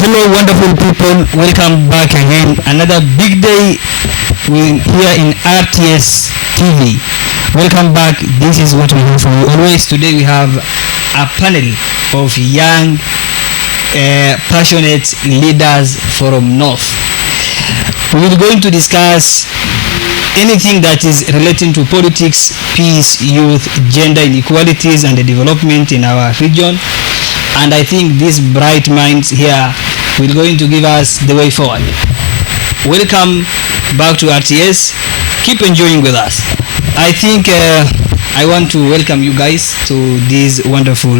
Hello, wonderful people. Welcome back again. Another big day here in RTS TV. Welcome back. This is what we have for you. Always today we have a panel of young, passionate leaders from North. We are going to discuss anything that is relating to politics, peace, youth, gender inequalities, and the development in our region. And I think these bright minds here will going to give us the way forward. Welcome back to RTS. Keep enjoying with us. I think I want to welcome you guys to this wonderful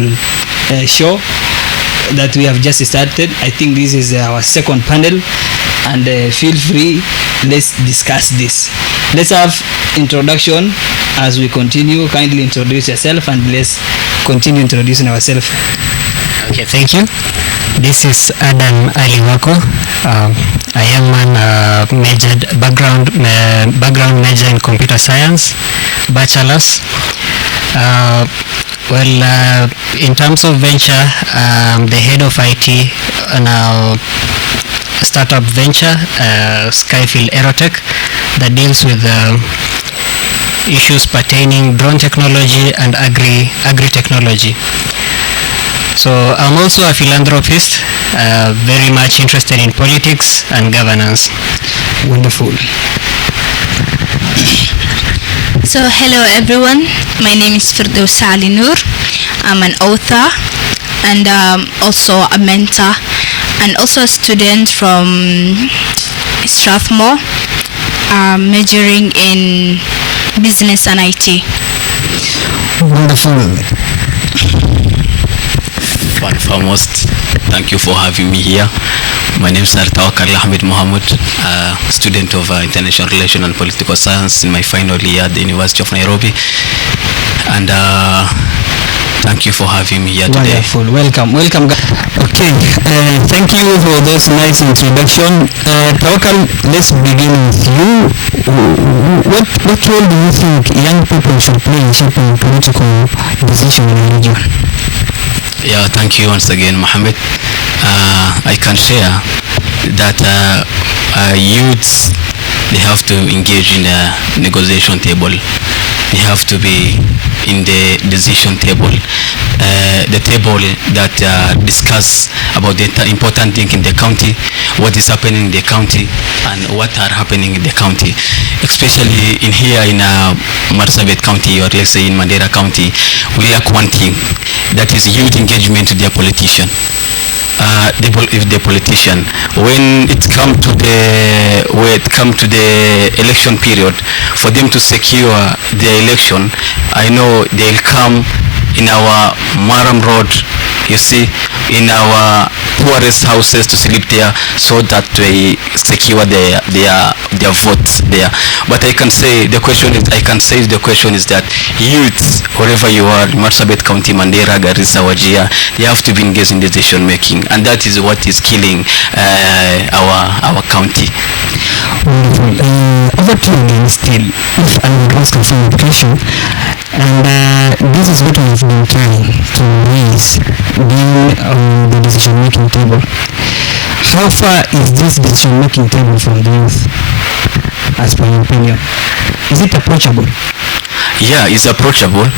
show that we have just started. I think this is our second panel, and feel free, let's discuss this. Let's have introduction as we continue. Kindly introduce yourself and let's continue introducing ourselves. Okay, thank you. This is Adam Aliwako, a young man background major in computer science, bachelor's. In terms of venture, the head of IT on our startup venture, Skyfield Aerotech, that deals with issues pertaining drone technology and agri-technology. So I'm also a philanthropist, very much interested in politics and governance. Wonderful. So hello everyone, my name is Firdaus Ali Noor. I'm an author and also a mentor and also a student from Strathmore, majoring in business and IT. Wonderful. Foremost, thank you for having me here. My name is Tawakal Ahmed Mohammed, student of International Relations and Political Science in my final year at the University of Nairobi. And thank you for having me here today. Wonderful. Welcome. Okay, thank you for those nice introduction. Tawakal, let's begin with you. What role do you think young people should play in shaping political decision in the region? Yeah, thank you once again, Mohammed. I can share that youths, they have to engage in the negotiation table. They have to be in the decision table, the table that discuss about the important thing in the county, what is happening in the county, and what are happening in the county. Especially in here in Marsabit County, or let's say in Mandera County, we lack one thing, that is youth engagement to their politician. If the politician, when it come to the election period, for them to secure the election, I know they'll come in our Maram Road, you see, in our poorest houses to sleep there, so that they secure their votes there. But I can say the question is that youths, wherever you are, Marsabit County, Mandera, Garissa, Wajir, they have to be engaged in decision making, and that is what is killing our county. Wonderful. Over to you again still, if I would ask for education, and this is what we've been trying to raise, being on the decision-making table. How far is this decision-making table from the youth, as per your opinion? Is it approachable? Yeah, it's approachable.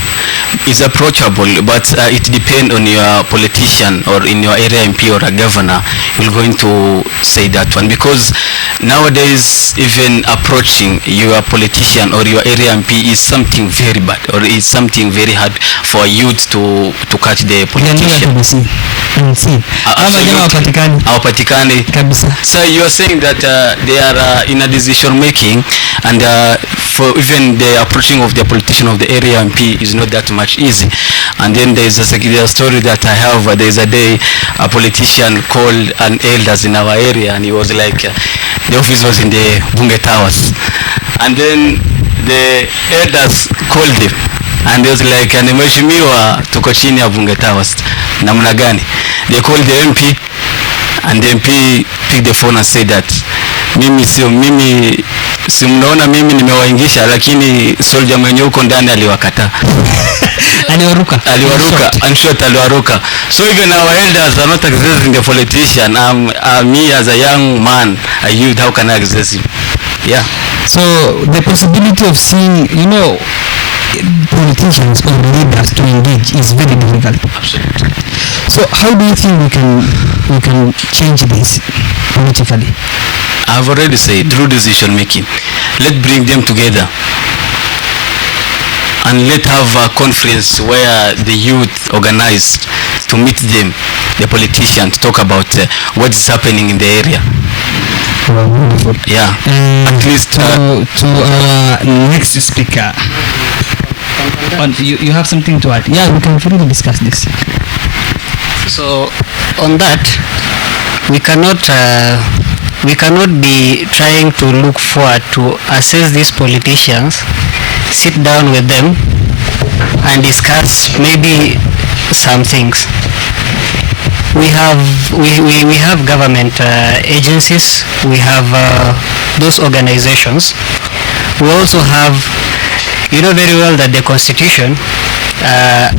But it depends on your politician, or in your area MP or a governor, you're going to say that one, because nowadays even approaching your politician or your area MP is something very bad, or is something very hard for youth to catch the politician. So you are saying that they are in a decision making, and for even the approaching of the politician of the area MP is not that much easy. And then there is a story that I have. There is a day a politician called an elders in our area, and he was like, the office was in the Bunge Towers, and then the elders called him, and he was like, nimeshimiwa tuko chini ya Bunge Towers, namna gani? They called the MP, and the MP picked the phone and said that mimi si mnaona mimi nimewaingisha, lakini soldier mwenye uko ndani aliwakataa. aliwaruka. So even our elders are not accessing the politician. Me as a young man, a youth, how can I access him? Yeah. So the possibility of seeing, politicians or leaders to engage is very difficult. Absolutely. So how do you think we can change this politically? I've already said through decision making. Let's bring them together and let's have a conference where the youth organize to meet them, the politicians, to talk about what is happening in the area. Wonderful. Yeah. At least to our next speaker. You have something to add? Yeah, we can freely discuss this. So on that, we cannot be trying to look forward to assess these politicians, sit down with them and discuss maybe some things. We have government agencies, we have those organizations. We also have, very well that the constitution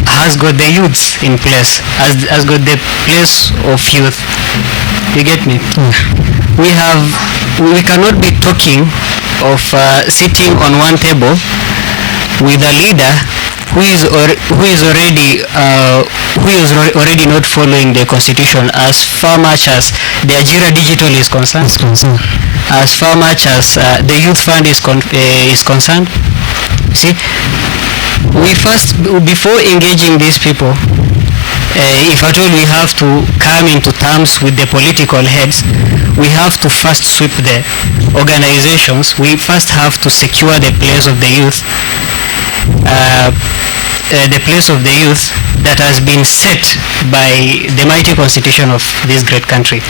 has got the youths in place, has got the place of youth. You get me? We cannot be talking of sitting on one table with a leader who is already not following the constitution as far much as the Ajira Digital is concerned, as far much as the youth fund is concerned. See, we first, before engaging these people, if at all we have to come into terms with the political heads, we have to first sweep the organizations. We first have to secure the place of the youth, that has been set by the mighty constitution of this great country.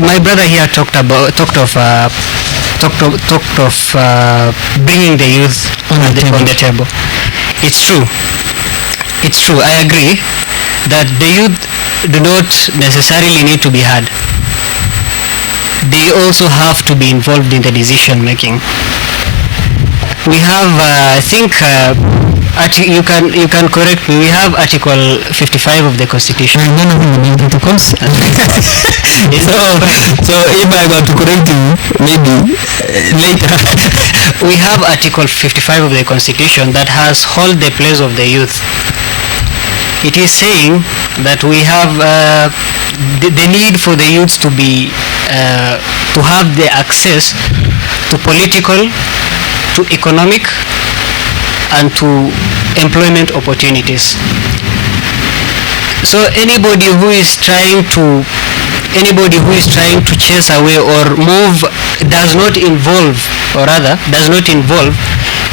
My brother here talked of bringing the youth on the table. It's true. I agree that the youth do not necessarily need to be heard. They also have to be involved in the decision making. We have, I think, you can correct me. We have Article 55 of the Constitution. I don't know the articles. So if I got to correct you, maybe later. We have Article 55 of the Constitution that has held the place of the youth. It is saying that we have the need for the youths to be to have the access to political, to economic, and to employment opportunities. So anybody who is trying to chase away or move does not involve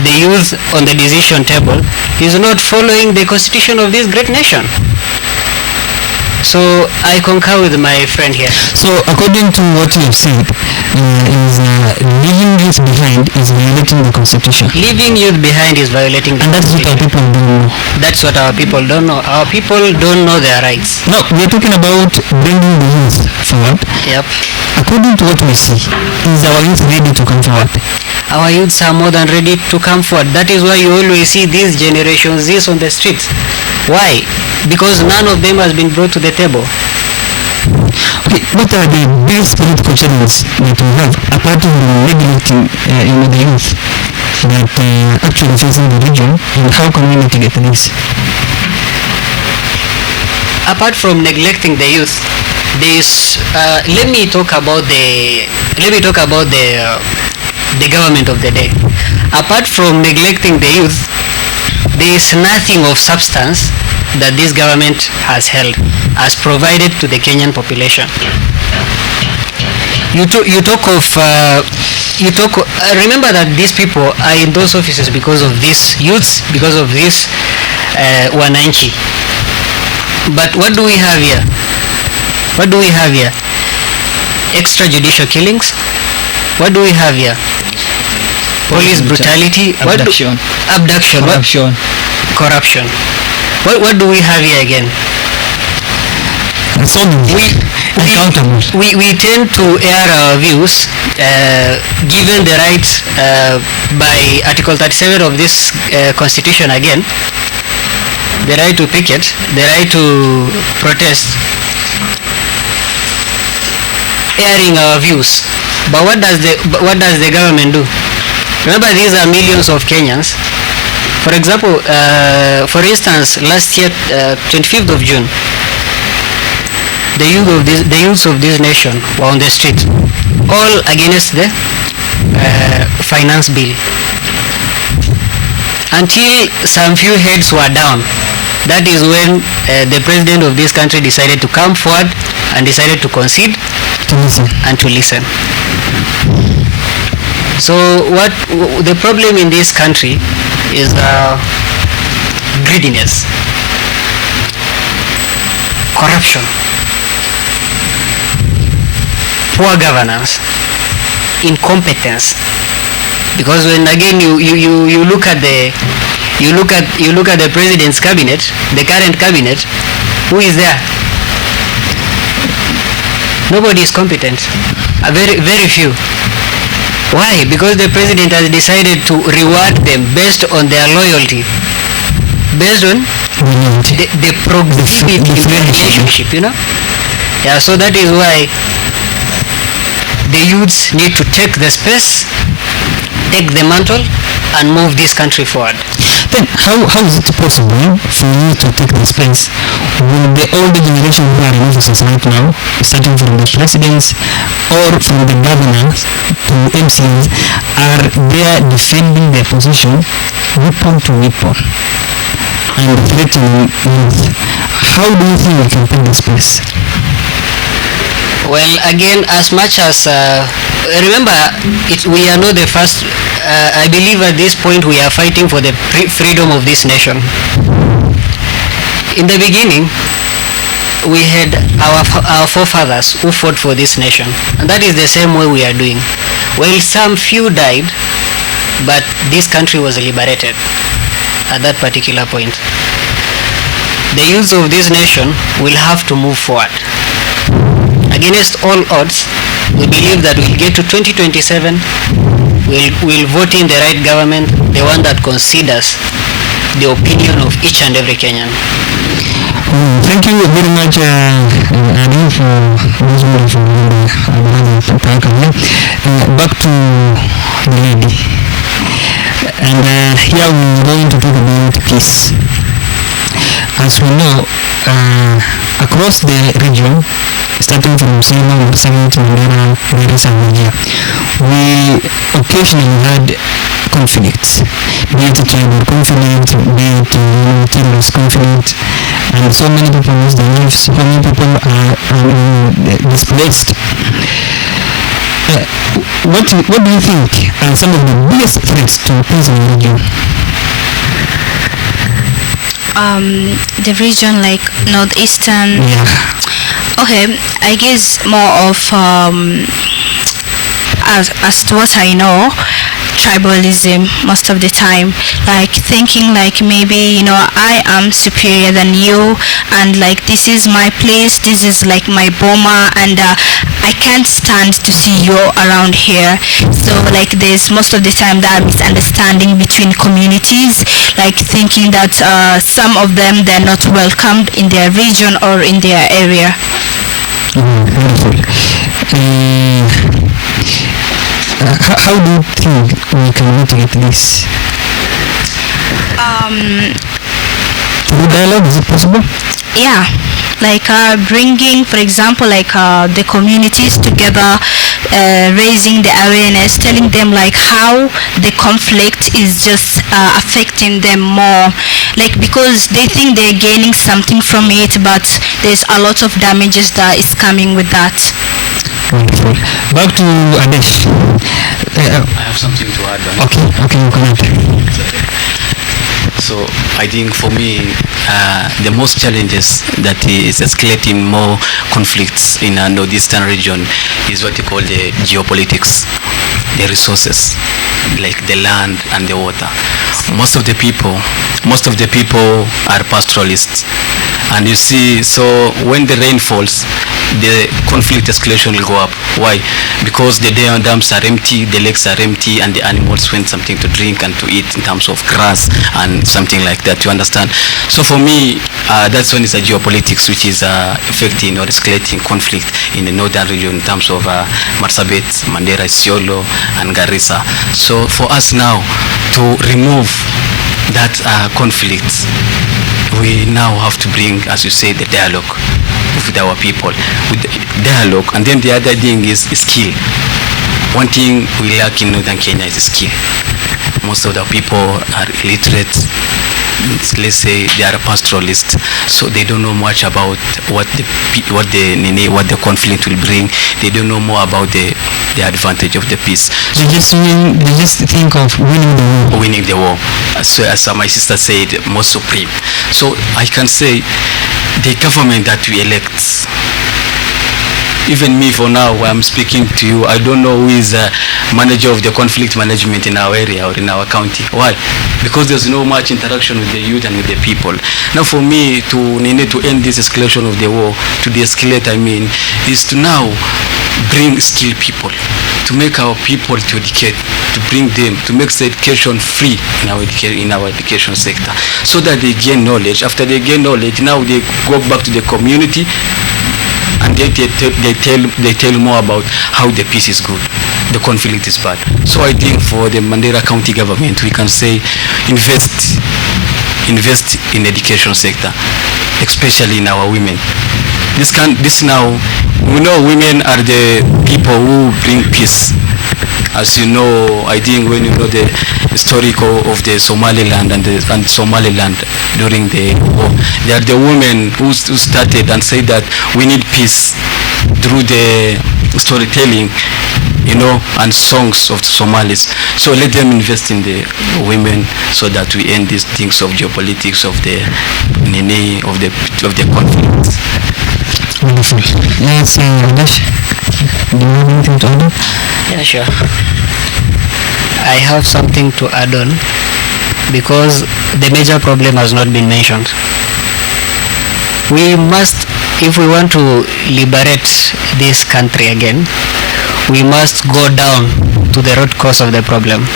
the youth on the decision table is not following the constitution of this great nation. So I concur with my friend here. So according to what you have said, leaving youth behind is violating the constitution. Leaving youth behind is violating the constitution. That's what our people don't know. That's what our people don't know. Our people don't know their rights. No, we're talking about bringing the youth forward. Yep. According to what we see, is our youth ready to come forward? Our youths are more than ready to come forward. That is why you always see these generations, this on the streets. Why? Because none of them has been brought to the table. Okay, what are the biggest political challenges that we have apart from neglecting the youth that actually facing the region, and how can we mitigate this? Apart from neglecting the youth, let me talk about the government of the day. Apart from neglecting the youth, there is nothing of substance that this government has provided to the Kenyan population. Remember that these people are in those offices because of these youths, because of this wananchi. But what do we have here? Extrajudicial killings. What do we have here? Police brutality. Abduction. Corruption. What do we have here again? And so accountable. We tend to air our views given the right by Article 37 of this Constitution again, the right to picket, the right to protest, airing our views. But what does the government do? Remember, these are millions of Kenyans. For example, for instance, last year, 25th of June, the youths of this nation were on the street, all against the finance bill, until some few heads were down. That is when the president of this country decided to come forward and decided to concede and to listen. So what the problem in this country is greediness, corruption, poor governance, incompetence. Because when again you look at the president's cabinet, the current cabinet, who is there? Nobody is competent. Very few. Why? Because the president has decided to reward them based on their loyalty, based on the proximity in the relationship, Yeah, so that is why the youths need to take the space, take the mantle, and move this country forward. Then how is it possible for you to take the space when the older generation who are in offices right now, starting from the presidents or from the governors to MCs, are there defending their position weapon to weapon and threatening youth? How do you think we can take the space? Well, again, as much as remember, we are not the first. I believe at this point we are fighting for the freedom of this nation. In the beginning, we had our forefathers who fought for this nation, and that is the same way we are doing. Well, some few died, but this country was liberated at that particular point. The youth of this nation will have to move forward. Against all odds, we believe that we'll get to 2027, we'll vote in the right government, the one that considers the opinion of each and every Kenyan. Thank you very much, Adi, for this wonderful back to the lady. And here we're going to talk about peace. As we know, across the region, starting from Sima, Marsabit, Mandera, Garissa, and Wajir, we occasionally had conflicts, be it tribal conflict, be it terrorist conflict, and so many people lose their lives, so many people are displaced. What do you think are some of the biggest threats to peace in the region? The region like northeastern. Yeah. Okay, I guess more of as to what I know, tribalism most of the time, like thinking like maybe I am superior than you, and like this is my place, this is like my boma, and I can't stand to see you around here. So like there's most of the time that misunderstanding between communities, like thinking that some of them they're not welcomed in their region or in their area. Wonderful. How do you think we can mitigate this? Through dialogue, is it possible? Yeah, like bringing, for example, like the communities together, raising the awareness, telling them like how the conflict is just affecting them more, like because they think they're gaining something from it, but there's a lot of damages that is coming with that. Wonderful. Back to Adesh. I have something to add. Okay, you can add. So I think for me, the most challenges that is escalating more conflicts in the northeastern region is what you call the geopolitics, the resources, like the land and the water. Most of the people are pastoralists, And you see, so when the rain falls, the conflict escalation will go up. Why? Because the dams are empty, the lakes are empty, and the animals want something to drink and to eat in terms of grass and something like that, you understand? So for me, that's when it's a geopolitics which is affecting or escalating conflict in the northern region in terms of Marsabit, Mandera, Isiolo, and Garissa. So for us now to remove that conflict, we now have to bring, as you say, the dialogue with our people, with the dialogue. And then the other thing is skill. One thing we lack in northern Kenya is skill. Most of the people are illiterate. Let's say they are a pastoralist, so they don't know much about what the conflict will bring. They don't know more about the advantage of the peace. They just think of winning the war. So as my sister said, most supreme. So I can say the government that we elect, even me for now, I'm speaking to you, I don't know who is a manager of the conflict management in our area or in our county. Why? Because there's no much interaction with the youth and with the people. Now for me to end this escalation of the war, to de-escalate, I mean, is to now bring skilled people, to make our people to educate, to bring them, to make the education free in our education sector, so that they gain knowledge. After they gain knowledge, now they go back to the community, and they tell more about how the peace is good, the conflict is bad. So I think for the Mandera County government, we can say invest in education sector, especially in our women. This now, we know women are the people who bring peace. As you know, I think when you know the story of the Somaliland and Somaliland during the war, they are the women who started and said that we need peace through the storytelling, you know, and songs of the Somalis. So let them invest in the women so that we end these things of geopolitics, of the conflict. Wonderful. Let's Ramesh, do you have anything to add on? Yeah, sure. I have something to add on because the major problem has not been mentioned. We must, if we want to liberate this country again, we must go down to the root cause of the problem.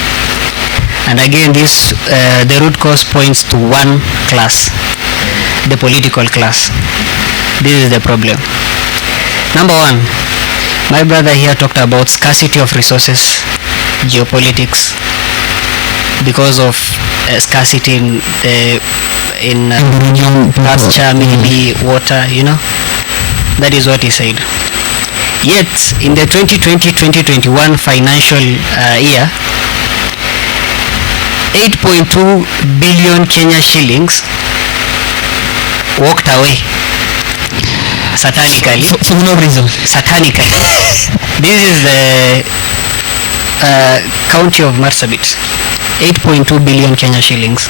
And again, the root cause points to one class, the political class. This is the problem. Number one, my brother here talked about scarcity of resources, geopolitics, because of scarcity in pasture, maybe water, you know. That is what he said. Yet, in the 2020-2021 financial year, 8.2 billion Kenya shillings walked away satanically. For no reason. Satanically. This is the county of Marsabit. 8.2 billion Kenya shillings.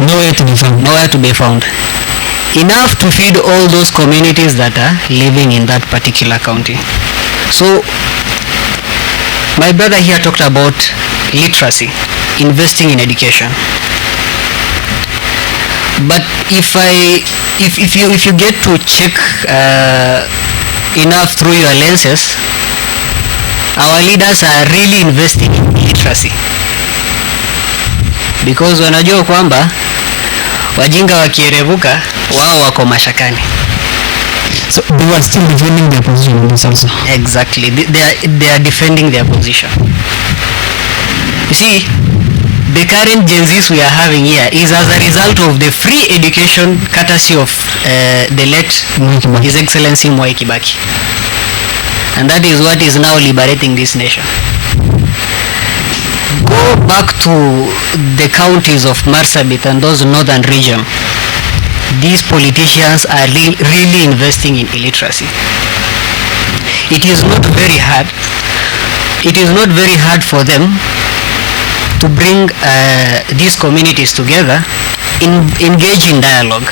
Nowhere to be found. Nowhere to be found. Enough to feed all those communities that are living in that particular county. So, my brother here talked about literacy, investing in education. But if you get to check enough through your lenses, our leaders are really investing in literacy, because wanajua kwamba wajinga wakierevuka wao wako mashakani. So they are still defending their position on this also. Exactly, they are defending their position. You see, the current Gen Zs we are having here is as a result of the free education courtesy of the late His Excellency Mwai Kibaki. And that is what is now liberating this nation. Go back to the counties of Marsabit and those northern region. These politicians are really investing in illiteracy. It is not very hard. It is not very hard for them to bring these communities together, engage in dialogue.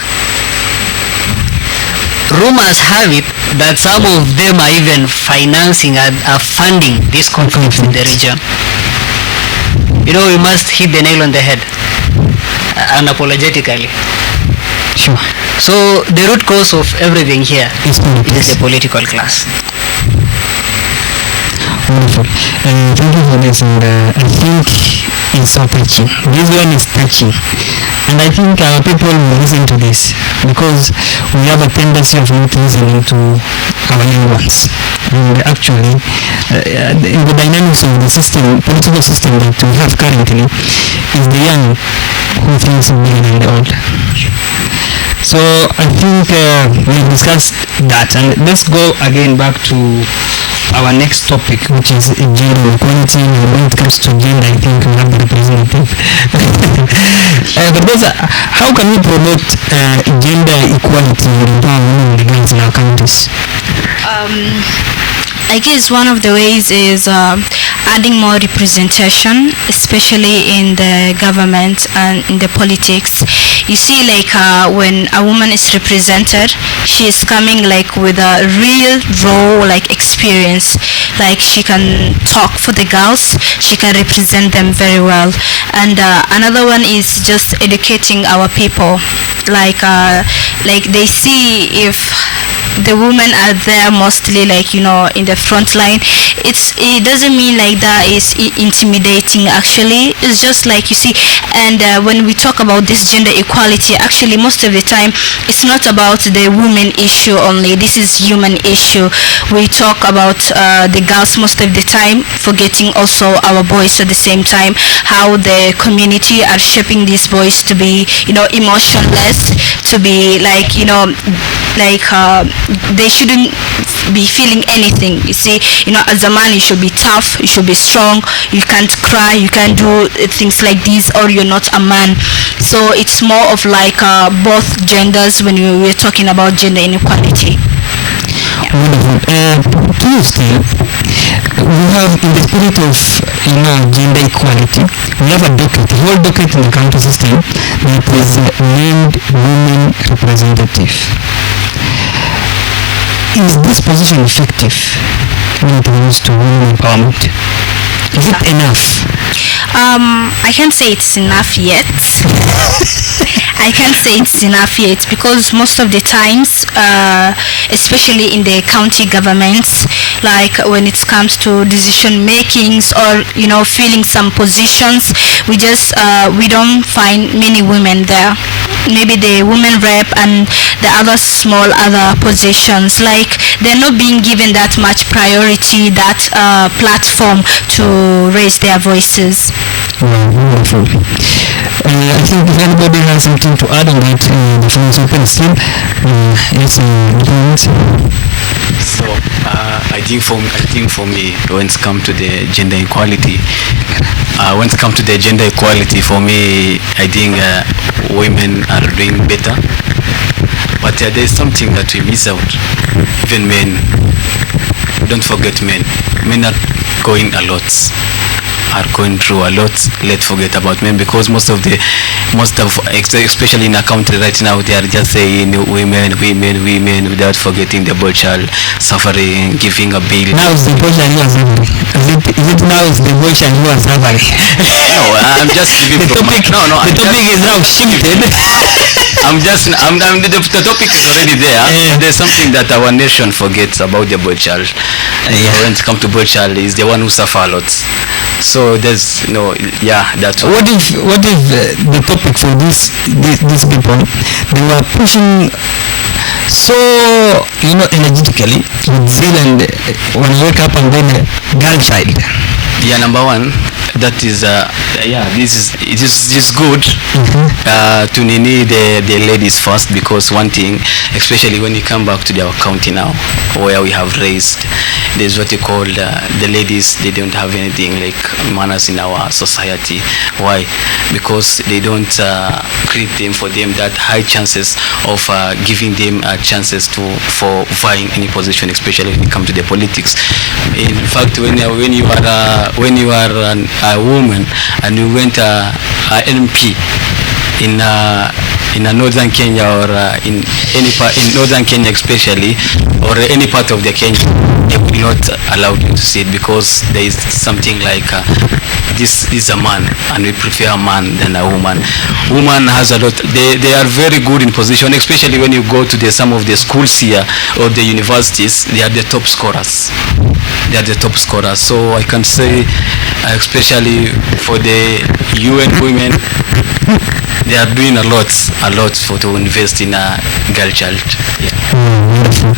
Rumors have it that some of them are even financing and are funding this conflict in the region. You know, we must hit the nail on the head, unapologetically. Sure. So the root cause of everything here is the political class. Wonderful. Thank you for this, and I think it's so touching. This one is touching, and I think our people will listen to this because we have a tendency of not listening to our young ones. And actually, in the dynamics of the system, political system that we have currently, is the young who thinks bigger than the old. So I think we discussed that, and let's go again back to our next topic, which is gender equality. And when it comes to gender, I think we have the representative. But those how can we promote gender equality and empower women and girls in our countries? I guess one of the ways is adding more representation, especially in the government and in the politics. You see, like when a woman is represented, she is coming like with a real raw like experience. Like she can talk for the girls, she can represent them very well. And another one is just educating our people. Like they see if the women are there mostly like in the front line, it doesn't mean like that is intimidating. Actually, it's just like you see. And when we talk about this gender equality, actually most of the time it's not about the women issue only. This is human issue. We talk about the girls most of the time, forgetting also our boys at the same time, how the community are shaping these boys to be emotionless, to be like they shouldn't be feeling anything. You see, as a man you should be tough, you should be strong, you can't cry, you can't do things like these, or you're not a man. So it's more of like both genders when we're talking about gender inequality. Wonderful. Tuesday, we have in the spirit of gender equality, we have a docket, a whole docket in the county system that is named women representative. Is this position effective when it comes to women empowerment? Is it enough? I can't say it's enough yet. I can't say it's enough yet because most of the times, especially in the county governments, like when it comes to decision makings or filling some positions, we don't find many women there. Maybe the women rep and the other small other positions, like they're not being given that much priority, that platform to raise their voices. Wonderful. I think if anybody has something to add on that, the phone is open still. Yes, So I think for me, when it comes to the gender equality, for me, I think women are doing better. But there is something that we miss out. Even men. Don't forget men. Men are going through a lot. Let's forget about men, because especially in our country right now, they are just saying women without forgetting the boy child suffering, giving a bill. Now it's the boy child who are suffering. Is it now it's the boy child who are suffering? No, I'm just giving the topic. The topic is now shifted. The topic is already there. Yeah. There's something that our nation forgets about the boy child. When it comes to boy child, is the one who suffers a lot. So there's that's what if the topic for these people, they were pushing so energetically with zeal, and when you wake up and then girl child. Yeah, number one, that is it is good to nini the ladies first, because one thing, especially when you come back to our county now, where we have raised, there's what you call the ladies, they don't have anything like manners in our society. Why? Because they don't create them for them that high chances of giving them chances for vying any position, especially when it comes to the politics. In fact, when you are a woman and you went MP in northern Kenya, or in northern Kenya especially, or any part of the Kenya, they will not allow you to see it because there is something like this is a man and we prefer a man than a woman. Woman has a lot, they are very good in position, especially when you go to some of the schools here or the universities. They are the top scorers. They are the top scorers. So I can say, especially for the UN women, they are doing a lot to invest in a girl child. Yeah. Wonderful.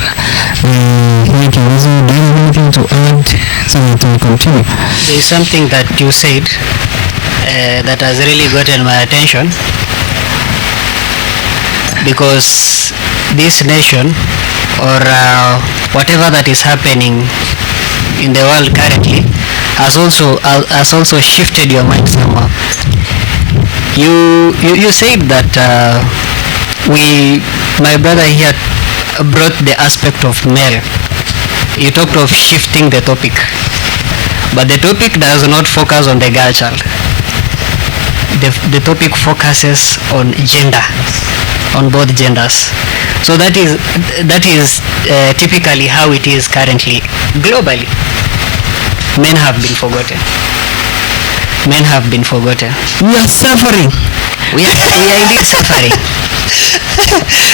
Thank you. Do you have anything to add so that we continue? There is something that you said that has really gotten my attention, because this nation, or whatever that is happening in the world currently, has also shifted your mind somehow. You said that my brother here brought the aspect of male. You talked of shifting the topic, but the topic does not focus on the girl child. The topic focuses on gender, on both genders. So that is typically how it is currently globally. Men have been forgotten. Men have been forgotten. We are suffering. We are indeed suffering.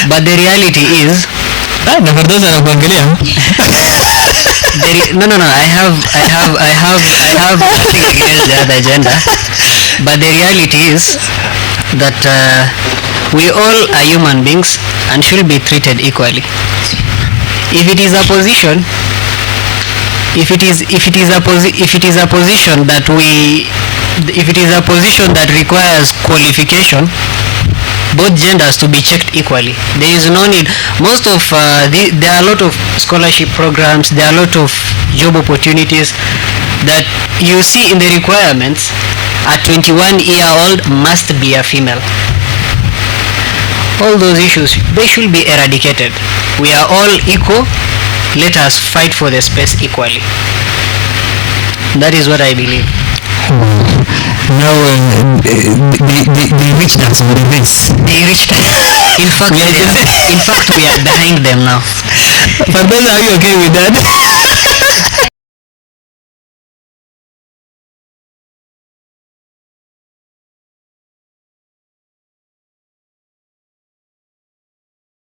But the reality is, no. no. I have nothing against the other gender. But the reality is that we all are human beings and should be treated equally. If it is a position, if it is a position that requires qualification, both genders to be checked equally. There is no need. Most of there are a lot of scholarship programs. There are a lot of job opportunities that you see in the requirements. A 21-year-old must be a female. All those issues, they should be eradicated. We are all equal. Let us fight for the space equally. That is what I believe. Now they reached us with this. They reached us. In fact, we are behind them now. But then, are you okay with that?